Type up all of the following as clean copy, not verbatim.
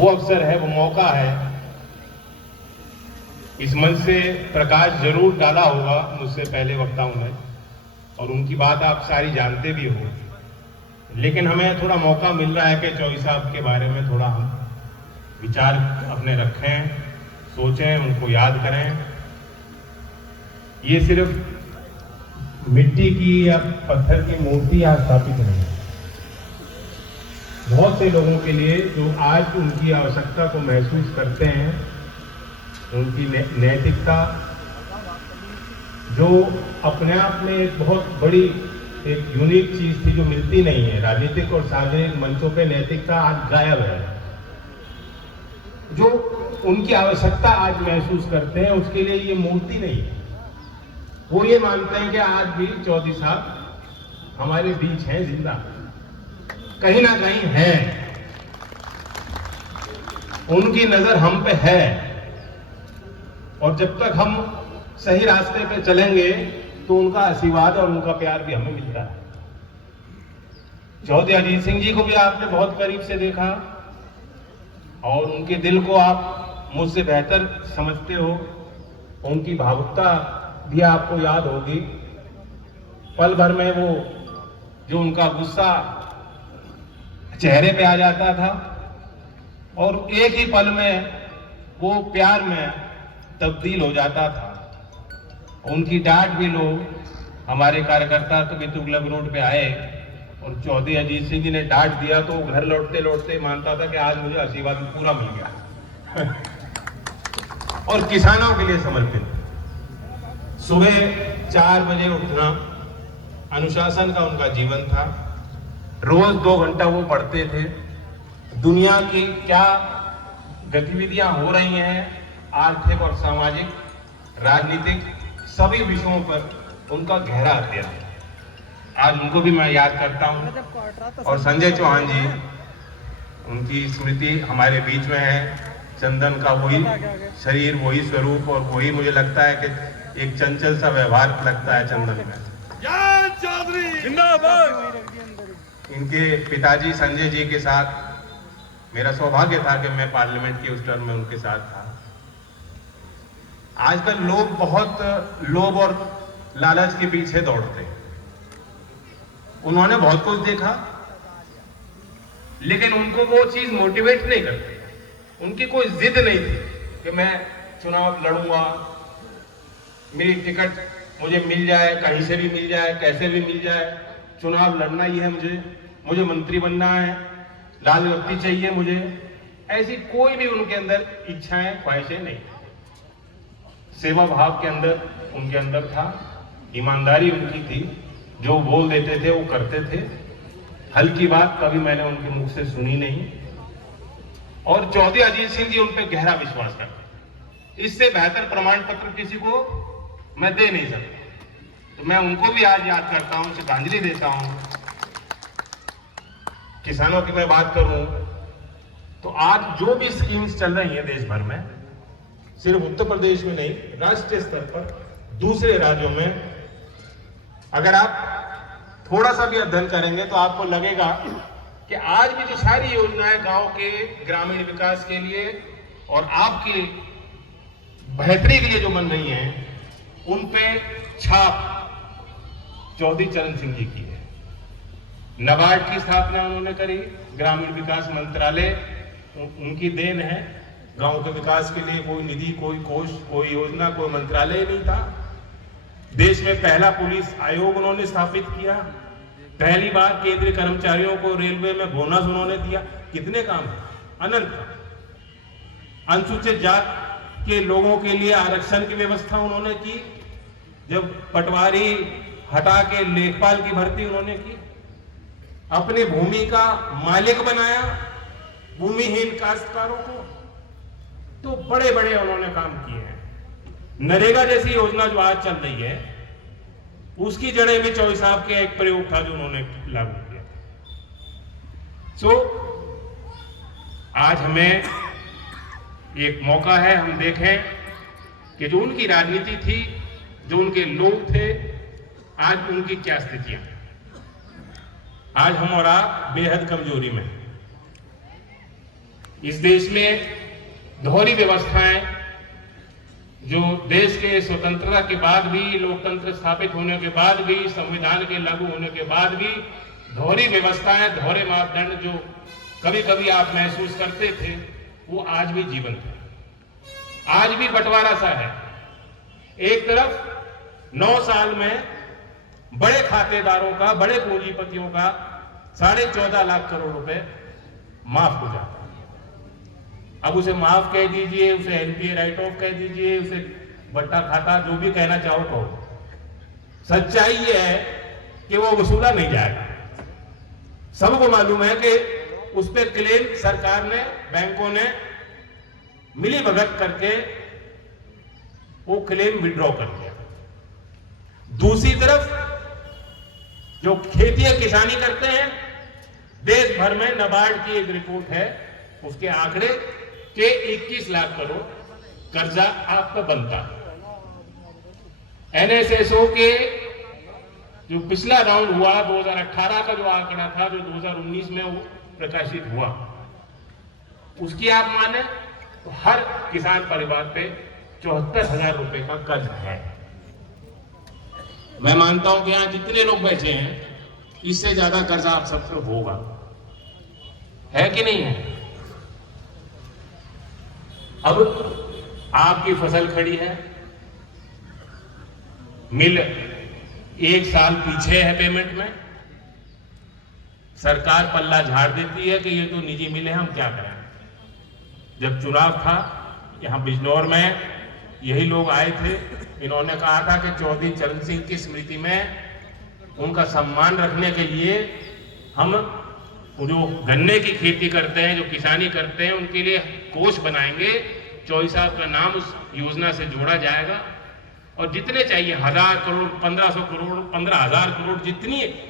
वो अवसर है, वो मौका है। इस मंच से प्रकाश जरूर डाला होगा मुझसे पहले वक्ताओं ने, और उनकी बात आप सारी जानते भी हो, लेकिन हमें थोड़ा मौका मिल रहा है कि चौधरी साहब के बारे में थोड़ा हम विचार अपने रखें, सोचें, उनको याद करें। ये सिर्फ मिट्टी की या पत्थर की मूर्ति यहाँ स्थापित नहीं है। बहुत से लोगों के लिए जो आज उनकी आवश्यकता को महसूस करते हैं, उनकी नैतिकता जो अपने आप में एक बहुत बड़ी एक यूनिक चीज थी जो मिलती नहीं है। राजनीतिक और सार्वजनिक मंचों पे नैतिकता आज गायब है। जो उनकी आवश्यकता आज महसूस करते हैं उसके लिए ये मूर्ति नहीं है। वो ये मानते हैं कि आज भी चौधरी साहब हमारे बीच हैं, जिंदा कहीं ना कहीं है, उनकी नजर हम पे है, और जब तक हम सही रास्ते पे चलेंगे तो उनका आशीर्वाद और उनका प्यार भी हमें मिलता है। चौधरी अजीत सिंह जी को भी आपने बहुत करीब से देखा और उनके दिल को आप मुझसे बेहतर समझते हो। उनकी भावुकता भी आपको याद होगी। पल भर में वो जो उनका गुस्सा चेहरे पे आ जाता था और एक ही पल में वो प्यार में तब्दील हो जाता था। उनकी डांट भी लोग, हमारे कार्यकर्ता कभी तुगलक रोड पे आए और चौधरी अजीत सिंह जी ने डांट दिया तो घर लौटते लौटते मानता था कि आज मुझे आशीर्वाद पूरा मिल गया। और किसानों के लिए समर्पित। सुबह 4 बजे उठना अनुशासन का उनका जीवन था। रोज 2 घंटा वो पढ़ते थे। दुनिया की क्या गतिविधियां हो रही हैं, आर्थिक और सामाजिक, राजनीतिक, सभी विषयों पर उनका गहरा अध्ययन। आज उनको भी मैं याद करता हूं। और संजय चौहान जी, उनकी स्मृति हमारे बीच में है। चंदन का वही शरीर, वही स्वरूप, और वही मुझे लगता है कि एक चंचल सा व्यवहार लगता है चंदन में। इनके पिताजी संजय जी के साथ मेरा सौभाग्य था कि मैं पार्लियामेंट के उस टर्म में उनके साथ था। आजकल लोग बहुत लोभ और लालच के पीछे दौड़ते हैं। उन्होंने बहुत कुछ देखा, लेकिन उनको वो चीज मोटिवेट नहीं करती। उनकी कोई जिद नहीं थी कि मैं चुनाव लड़ूंगा, मेरी टिकट मुझे मिल जाए, कहीं से भी मिल जाए, कैसे भी मिल जाए, चुनाव लड़ना ही है मुझे मंत्री बनना है, लाल बत्ती चाहिए मुझे। ऐसी कोई भी उनके अंदर इच्छाएं, ख्वाहिशें नहीं। सेवा भाव के अंदर उनके अंदर था, ईमानदारी उनकी थी, जो बोल देते थे वो करते थे। हल्की बात कभी मैंने उनके मुख से सुनी नहीं। और चौधरी अजीत सिंह जी उन पर गहरा विश्वास करते। इससे बेहतर प्रमाण पत्र किसी को मैं दे नहीं सकता। तो मैं उनको भी आज याद करता हूं, श्रद्धांजलि देता हूं। किसानों की मैं बात करूं तो आज जो भी स्कीम्स चल रही हैं देश भर में, सिर्फ उत्तर प्रदेश में नहीं, राष्ट्रीय स्तर पर, दूसरे राज्यों में, अगर आप थोड़ा सा भी अध्ययन करेंगे तो आपको लगेगा कि आज भी जो सारी योजनाएं गांव के ग्रामीण विकास के लिए और आपकी बेहतरी के लिए जो बन रही हैं, उन पे छाप चौधरी चरण सिंह जी की है। नाबार्ड की स्थापना उन्होंने करी, ग्रामीण विकास मंत्रालय उनकी देन है। गांव के विकास के लिए कोई निधि, कोई कोष, कोई योजना, कोई मंत्रालय नहीं था। देश में पहला पुलिस आयोग उन्होंने स्थापित किया। पहली बार केंद्रीय कर्मचारियों को रेलवे में बोनस उन्होंने दिया। कितने काम, अनंत। अनुसूचित जाति के लोगों के लिए आरक्षण की व्यवस्था उन्होंने की। जब पटवारी हटा के लेखपाल की भर्ती उन्होंने की। अपनी भूमि का मालिक बनाया भूमिहीन काश्तकारों को। तो बड़े बड़े उन्होंने काम किए हैं। नरेगा जैसी योजना जो आज चल रही है, उसकी जड़ें भी चौधरी साहब के एक प्रयोग था जो उन्होंने लागू किया। आज हमें एक मौका है, हम देखें कि जो उनकी राजनीति थी, जो उनके लोग थे, आज उनकी क्या स्थितियां। आज हम और आप बेहद कमजोरी में। इस देश में दोहरी व्यवस्थाएं, जो देश के स्वतंत्रता के बाद भी, लोकतंत्र स्थापित होने के बाद भी, संविधान के लागू होने के बाद भी दोहरी व्यवस्थाएं, दोहरे मापदंड जो कभी कभी आप महसूस करते थे, वो आज भी जीवंत है। आज भी बंटवारा सा है। एक तरफ 9 साल में बड़े खातेदारों का, बड़े पूंजीपतियों का 14.5 लाख करोड़ रुपए माफ हो जाता है। अब उसे माफ कह दीजिए, उसे एनपीए राइट ऑफ कह दीजिए, उसे बट्टा खाता, जो भी कहना चाहो कहो। सच्चाई ये है कि वो वसूला नहीं जाएगा। सबको मालूम है कि उस पर क्लेम सरकार ने, बैंकों ने मिली भगत करके वो क्लेम विड्रॉ कर दिया। दूसरी तरफ जो खेती या किसानी करते हैं, देश भर में नाबार्ड की एक रिपोर्ट है, उसके आंकड़े के 21 लाख करोड़ कर्जा आप पर बनता है। एनएसएसओ के जो पिछला राउंड हुआ 2018 का जो आंकड़ा था, जो 2019 में वो प्रकाशित हुआ, उसकी आप माने तो हर किसान परिवार पे 74,000 रुपए का कर्ज है। मैं मानता हूं कि यहां जितने लोग बैठे हैं, इससे ज्यादा कर्जा आप सबसे होगा, है कि नहीं है? अब आपकी फसल खड़ी है, मिल 1 साल पीछे है पेमेंट में, सरकार पल्ला झाड़ देती है कि ये तो निजी मिल है, हम क्या करें। जब चुनाव था यहां बिजनौर में, यही लोग आए थे, इन्होंने कहा था कि चौधरी चरण सिंह की स्मृति में उनका सम्मान रखने के लिए हम जो गन्ने की खेती करते हैं, जो किसानी करते हैं, उनके लिए कोष बनाएंगे। चौधरी साहब का नाम उस योजना से जोड़ा जाएगा और जितने चाहिए 1000 करोड़, 1500 करोड़, 15,000 करोड़,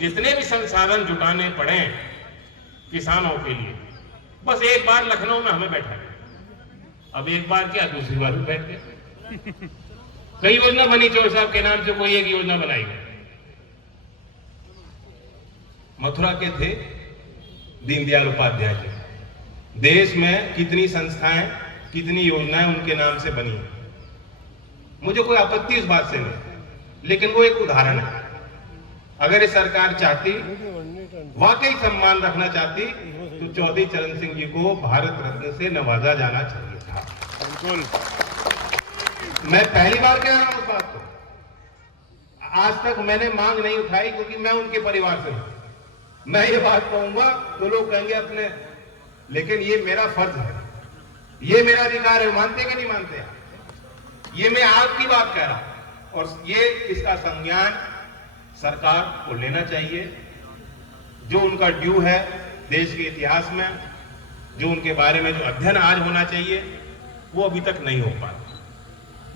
जितने भी संसाधन जुटाने पड़े किसानों के लिए, बस एक बार लखनऊ में हमें बैठा गया। अब एक बार क्या, दूसरी बार भी बैठ गए। कई योजना बनी, चौधरी साहब के नाम से कोई एक योजना बनाई गई। मथुरा के थे दीनदयाल उपाध्याय जी। देश में कितनी संस्थाएं, कितनी योजनाएं उनके नाम से बनी। मुझे कोई आपत्ति इस बात से नहीं, लेकिन वो एक उदाहरण है। अगर ये सरकार चाहती, वाकई सम्मान रखना चाहती, तो चौधरी चरण सिंह जी को भारत रत्न से नवाजा जाना चाहिए था। बिल्कुल, मैं पहली बार कह रहा हूं उस बात को। आज तक मैंने मांग नहीं उठाई, क्योंकि मैं उनके परिवार से हूं। मैं ये बात कहूंगा तो लोग कहेंगे अपने, लेकिन ये मेरा फर्ज है, ये मेरा अधिकार है। मानते कि नहीं मानते? ये मैं आपकी बात कह रहा हूं, और ये इसका संज्ञान सरकार को लेना चाहिए। जो उनका ड्यू है देश के इतिहास में, जो उनके बारे में जो अध्ययन आज होना चाहिए, वो अभी तक नहीं हो पाया।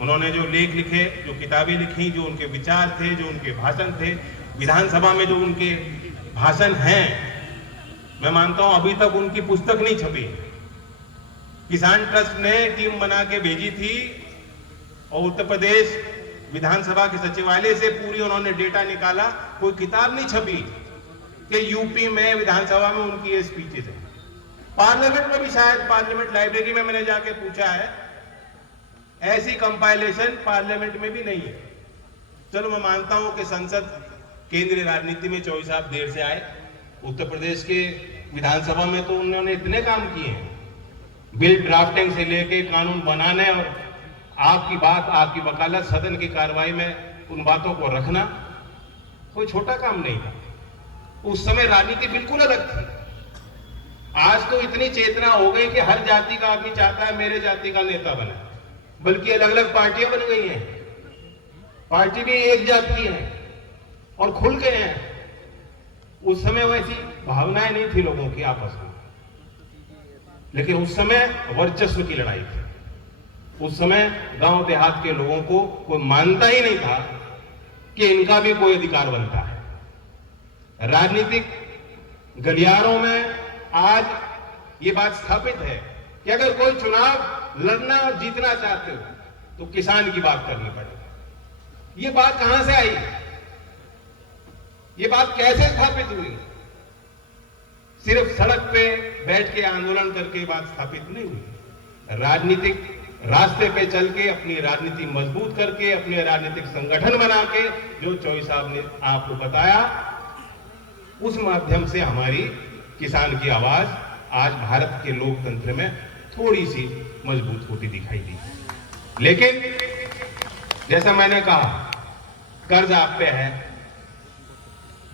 उन्होंने जो लेख लिखे, जो किताबें लिखी, जो उनके विचार थे, जो उनके भाषण थे, विधानसभा में जो उनके भाषण हैं, मैं मानता हूं अभी तक उनकी पुस्तक नहीं छपी। किसान ट्रस्ट ने टीम बना के भेजी थी और उत्तर प्रदेश विधानसभा के सचिवालय से पूरी उन्होंने डेटा निकाला, कोई किताब नहीं छपी कि यूपी में विधानसभा में उनकी ये स्पीचेस है। पार्लियामेंट में भी शायद, पार्लियामेंट लाइब्रेरी में मैंने जाके पूछा है, ऐसी कंपाइलेशन पार्लियामेंट में भी नहीं है। चलो मैं मानता हूं कि संसद, केंद्रीय राजनीति में चौधरी साहब देर से आए। उत्तर प्रदेश के विधानसभा में तो उन्होंने इतने काम किए हैं, बिल ड्राफ्टिंग से लेके कानून बनाने, और आपकी बात, आपकी वकालत, सदन की कार्रवाई में उन बातों को रखना कोई छोटा काम नहीं था। उस समय राजनीति बिल्कुल अलग थी। आज तो इतनी चेतना हो गई कि हर जाति का आदमी चाहता है मेरे जाति का नेता बने, बल्कि अलग अलग पार्टियां बन गई हैं। पार्टी भी एक जात की है और खुल गए हैं। उस समय वैसी भावनाएं नहीं थी लोगों की आपस में, लेकिन उस समय वर्चस्व की लड़ाई थी। उस समय गांव देहात के लोगों को कोई मानता ही नहीं था कि इनका भी कोई अधिकार बनता है। राजनीतिक गलियारों में आज ये बात स्थापित है कि अगर कोई चुनाव लड़ना और जीतना चाहते हो तो किसान की बात करनी पड़ेगी। ये बात कहां से आई? ये बात कैसे स्थापित हुई? सिर्फ सड़क पे बैठ के आंदोलन करके बात स्थापित नहीं हुई। राजनीतिक रास्ते पे चल के अपनी राजनीति मजबूत करके अपने राजनीतिक संगठन बना के जो चौई साहब ने आपको बताया, उस माध्यम से हमारी किसान की आवाज आज भारत के लोकतंत्र में थोड़ी सी मजबूत होती दिखाई दी। लेकिन जैसा मैंने कहा, कर्ज आप पे है,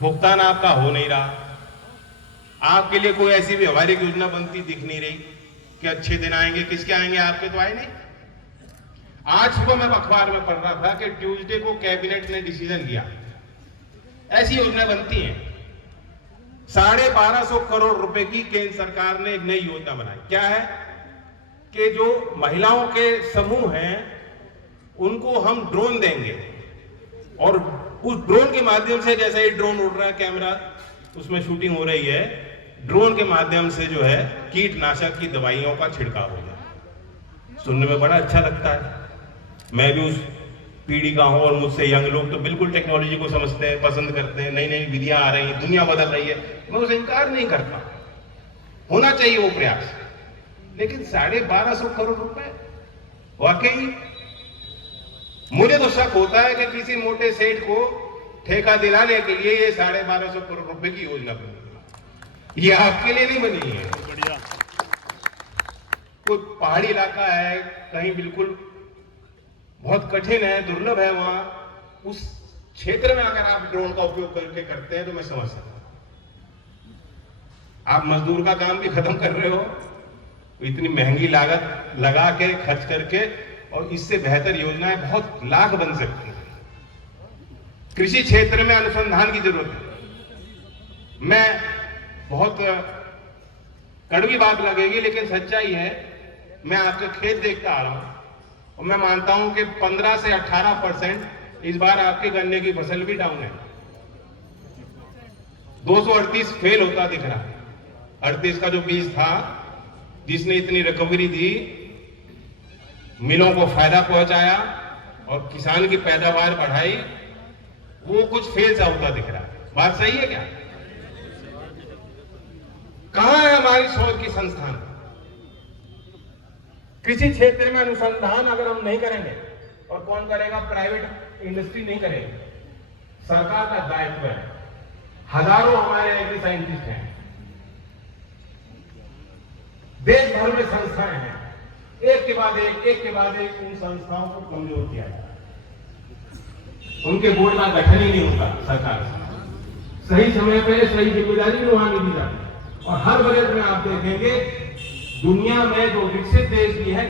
भुगतान आपका हो नहीं रहा, आपके लिए कोई ऐसी व्यवहारिक योजना बनती दिख नहीं रही कि अच्छे दिन आएंगे। किसके आएंगे? आपके तो आए नहीं। आज सुबह मैं अखबार में पढ़ रहा था कि ट्यूसडे को कैबिनेट ने डिसीजन लिया, ऐसी योजना बनती है। 1250 करोड़ रुपए की केंद्र सरकार ने एक नई योजना बनाई। क्या है कि जो महिलाओं के समूह हैं उनको हम ड्रोन देंगे और उस ड्रोन के माध्यम से, जैसे ही ड्रोन उड़ रहा है, कैमरा उसमें शूटिंग हो रही है, ड्रोन के माध्यम से जो है कीटनाशक की दवाइयों का छिड़काव हो जाए। सुनने में बड़ा अच्छा लगता है। मैं भी उस पीढ़ी का हूं और मुझसे यंग लोग तो बिल्कुल टेक्नोलॉजी को समझते हैं, पसंद करते हैं, नई नई विधियां आ रही हैं, दुनिया बदल रही है, मैं उसे इनकार नहीं करता, होना चाहिए वो प्रयास। लेकिन 1250 करोड़ रुपए, वाकई मुझे तो शक होता है कि किसी मोटे सेठ को ठेका दिलाने के लिए ये 1250 करोड़ रुपए की योजना बनी। ये आपके लिए नहीं बनी है। कोई पहाड़ी इलाका है, कहीं बिल्कुल बहुत कठिन है, दुर्लभ है, वहां उस क्षेत्र में अगर आप ड्रोन का उपयोग करके करते हैं तो मैं समझ सकता हूं। आप मजदूर का काम भी खत्म कर रहे हो, इतनी महंगी लागत लगा के खर्च करके, और इससे बेहतर योजनाएं बहुत लाख बन सकती हैं। कृषि क्षेत्र में अनुसंधान की जरूरत है। मैं बहुत कड़वी बात लगेगी लेकिन सच्चाई है, मैं आपके खेत देखता आ रहा हूं और मैं मानता हूं कि 15 से 18% इस बार आपके गन्ने की फसल भी डाउन है। 238 फेल होता दिख रहा है। 38 का जो बीज था जिसने इतनी रिकवरी दी, मिलों को फायदा पहुंचाया और किसान की पैदावार बढ़ाई, वो कुछ फेल सा होता दिख रहा है। बात सही है क्या? कहां है हमारी शोध की संस्थान? कृषि क्षेत्र में अनुसंधान अगर हम नहीं करेंगे, और कौन करेगा? प्राइवेट इंडस्ट्री नहीं करेगी, सरकार का दायित्व है। हजारों हमारे एग्री साइंटिस्ट हैं, देश भर में संस्थाएं हैं, एक के बाद एक उन संस्थाओं को कमजोर किया जाता है। उनके बोर्ड का गठन ही नहीं होता सरकार से, सही समय पे सही जिम्मेदारी भी वहां नहीं दी जाती। और हर बजट में आप देखेंगे दुनिया में जो विकसित देश